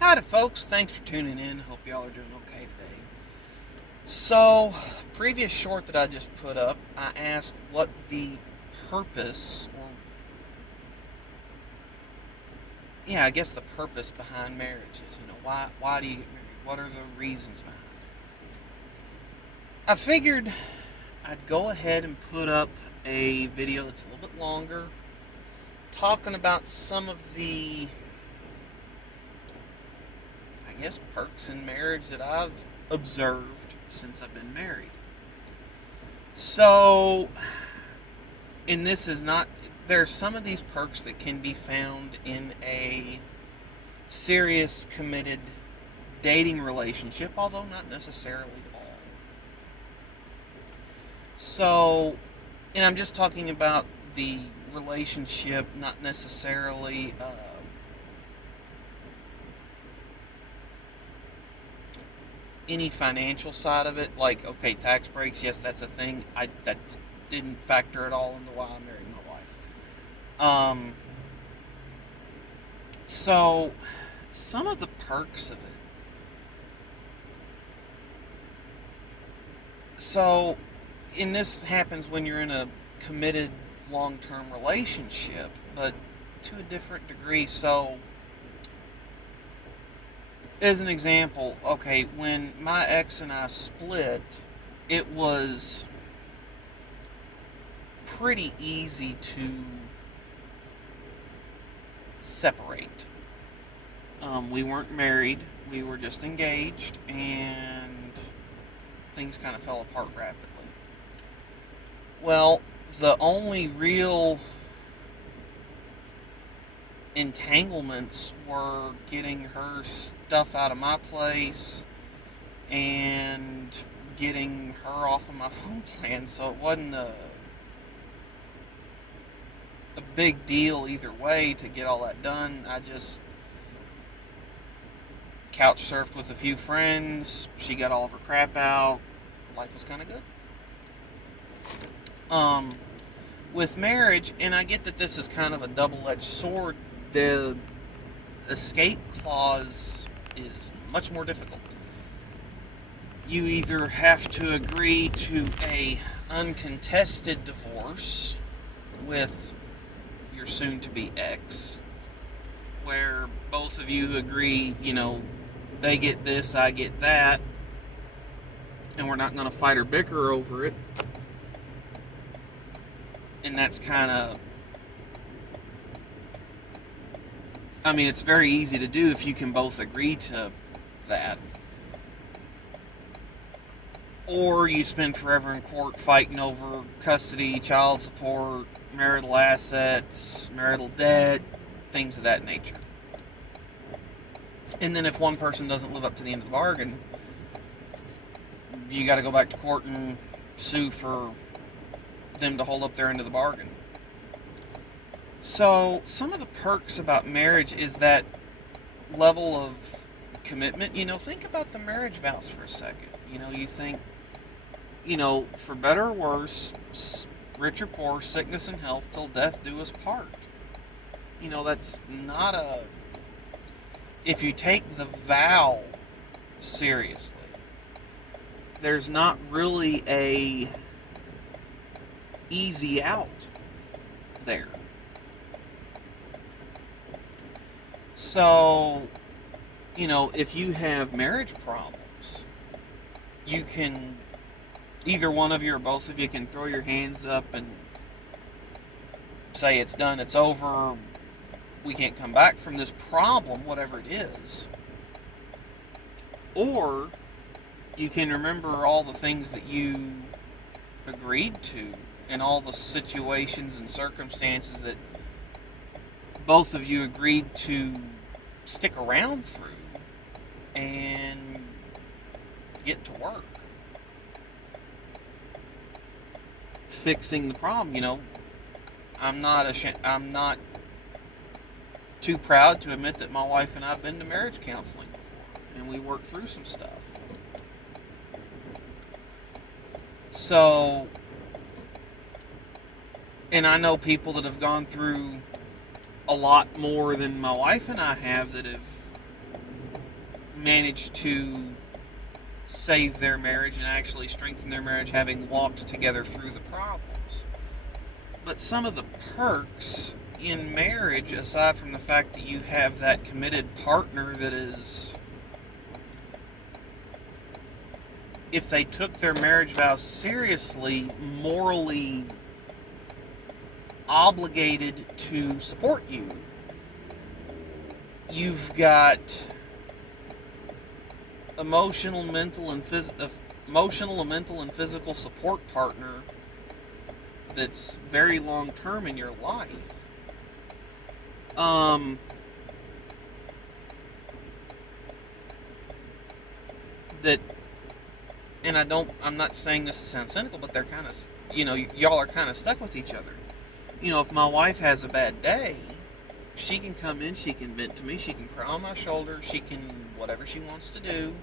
Howdy, folks. Thanks for tuning in. Hope y'all are doing okay today. So, previous short that I just put up, I asked what the purpose, or yeah, I guess the purpose behind marriage is. Why do you get married? What are the reasons behind it? I figured I'd go ahead and put up a video that's a little bit longer, talking about some of the, I guess, perks in marriage that I've observed since I've been married. So, and this is not, there are some of these perks that can be found in a serious, committed dating relationship, although not necessarily all. So, and I'm just talking about the relationship, not necessarily any financial side of it. Like, okay, tax breaks, yes, that's a thing. That didn't factor at all into why I married my wife. So some of the perks of it. So, and this happens when you're in a committed long-term relationship, but to a different degree. So, as an example, okay, when my ex and I split, it was pretty easy to separate. We weren't married, we were just engaged, and things kind of fell apart rapidly. Well, the only real entanglements were getting her stuff out of my place and getting her off of my phone plan, so it wasn't a big deal either way to get all that done. I just couch surfed with a few friends. She got all of her crap out. Life was kind of good. Um, with marriage, and I get that this is kind of a double-edged sword. The escape clause is much more difficult. You either have to agree to a uncontested divorce with your soon-to-be ex, where both of you agree, they get this, I get that, and we're not going to fight or bicker over it. And that's kind of, it's very easy to do if you can both agree to that. Or you spend forever in court fighting over custody, child support, marital assets, marital debt, things of that nature. And then if one person doesn't live up to the end of the bargain, you got to go back to court and sue for them to hold up their end of the bargain. So, some of the perks about marriage is that level of commitment. Think about the marriage vows for a second. You think, for better or worse, rich or poor, sickness and health, till death do us part. That's not a. If you take the vow seriously, there's not really a easy out there. So, if you have marriage problems, you can, either one of you or both of you can throw your hands up and say it's done, it's over, we can't come back from this problem, whatever it is. Or you can remember all the things that you agreed to and all the situations and circumstances that both of you agreed to stick around through and get to work fixing the problem. I'm not too proud to admit that my wife and I have been to marriage counseling before, and we worked through some stuff. So, and I know people that have gone through a lot more than my wife and I have that have managed to save their marriage and actually strengthen their marriage, having walked together through the problems. But some of the perks in marriage, aside from the fact that you have that committed partner that is, if they took their marriage vows seriously, morally obligated to support you, you've got emotional, mental, and physical support partner that's very long term in your life. That, and I'm not saying this to sound cynical, but they're kind of, y'all are kind of stuck with each other. If my wife has a bad day, she can come in, she can vent to me, she can cry on my shoulder, she can whatever she wants to do,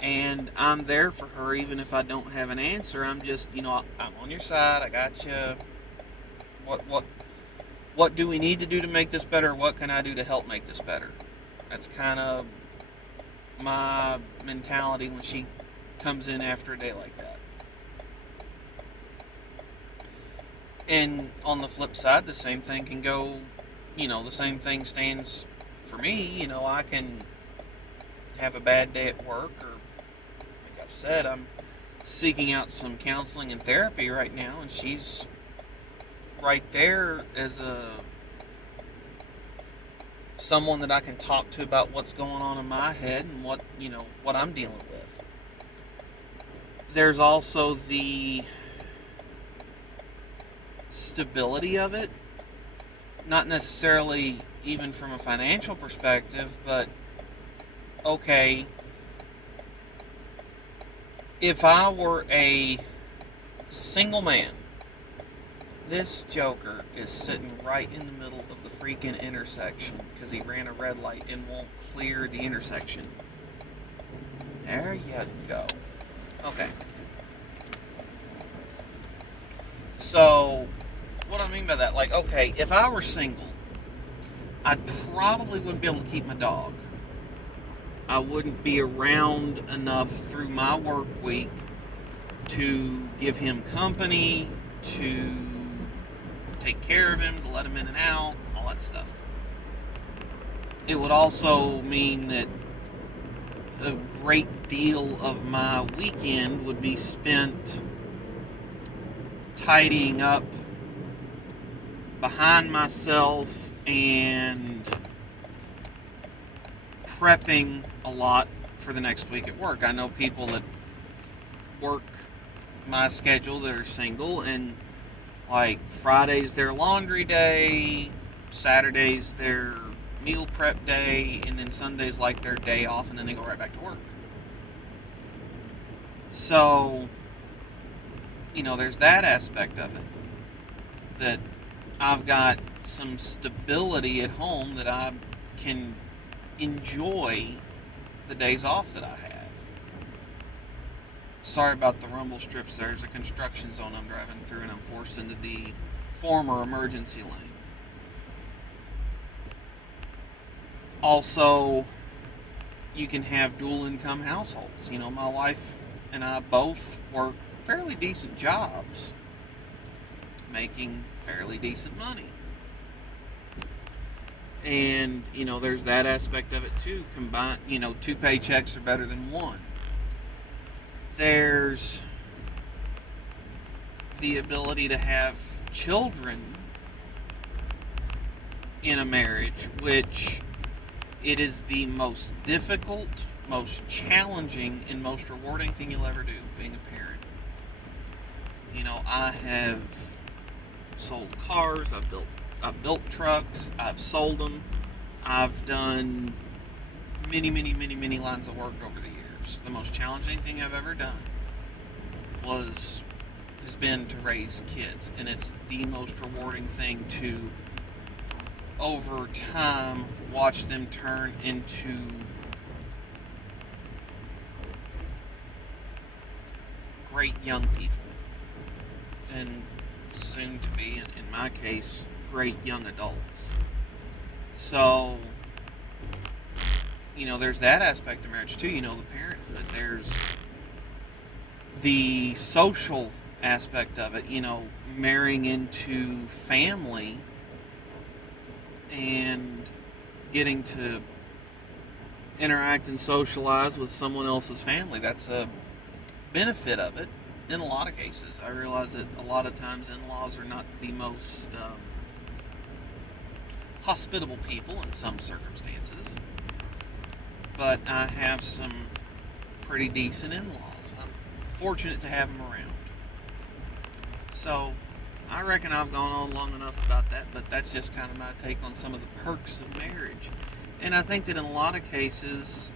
and I'm there for her even if I don't have an answer. I'm just, I'm on your side. I got you. What do we need to do to make this better? What can I do to help make this better? That's kind of my mentality when she comes in after a day like that. And on the flip side, the same thing can go, the same thing stands for me. I can have a bad day at work, or like I've said, I'm seeking out some counseling and therapy right now, and she's right there as someone that I can talk to about what's going on in my head and what I'm dealing with. There's also the stability of it, not necessarily even from a financial perspective, but okay, if I were a single man, this joker is sitting right in the middle of the freaking intersection because he ran a red light and won't clear the intersection. There you go. Okay. So, what I mean by that, okay, if I were single, I probably wouldn't be able to keep my dog. I wouldn't be around enough through my work week to give him company, to take care of him, to let him in and out, all that stuff. It would also mean that a great deal of my weekend would be spent tidying up behind myself and prepping a lot for the next week at work. I know people that work my schedule that are single, and Friday's their laundry day, Saturday's their meal prep day, and then Sunday's their day off, and then they go right back to work. So, there's that aspect of it, that I've got some stability at home that I can enjoy the days off that I have. Sorry about the rumble strips. There's a construction zone I'm driving through, and I'm forced into the former emergency lane. Also, you can have dual income households. My wife and I both work fairly decent jobs, making fairly decent money. And, there's that aspect of it too. Combined, 2 paychecks are better than one. There's the ability to have children in a marriage, which it is the most difficult, most challenging, and most rewarding thing you'll ever do, being a parent. I have sold cars, I've built trucks, I've sold them, I've done many lines of work over the years. The most challenging thing I've ever done has been to raise kids, and it's the most rewarding thing to, over time, watch them turn into great young people, and soon to be, in my case, great young adults. So, there's that aspect of marriage too. The parenthood. There's the social aspect of it. Marrying into family and getting to interact and socialize with someone else's family. That's a benefit of it in a lot of cases. I realize that a lot of times in-laws are not the most hospitable people in some circumstances, but I have some pretty decent in-laws. I'm fortunate to have them around. So I reckon I've gone on long enough about that, but that's just kind of my take on some of the perks of marriage. And I think that in a lot of cases,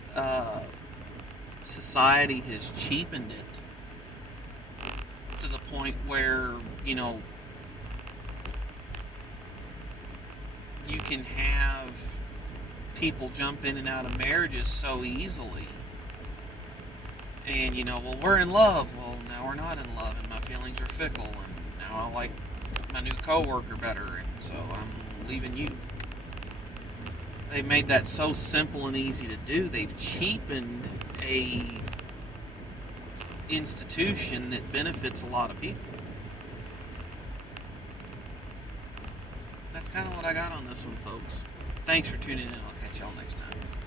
society has cheapened it to the point where, you can have people jump in and out of marriages so easily. And, well, we're in love. Well, now we're not in love, and my feelings are fickle, and now I like my new coworker better, and so I'm leaving you. They've made that so simple and easy to do. They've cheapened a institution that benefits a lot of people. That's kind of what I got on this one, folks. Thanks for tuning in. I'll catch y'all next time.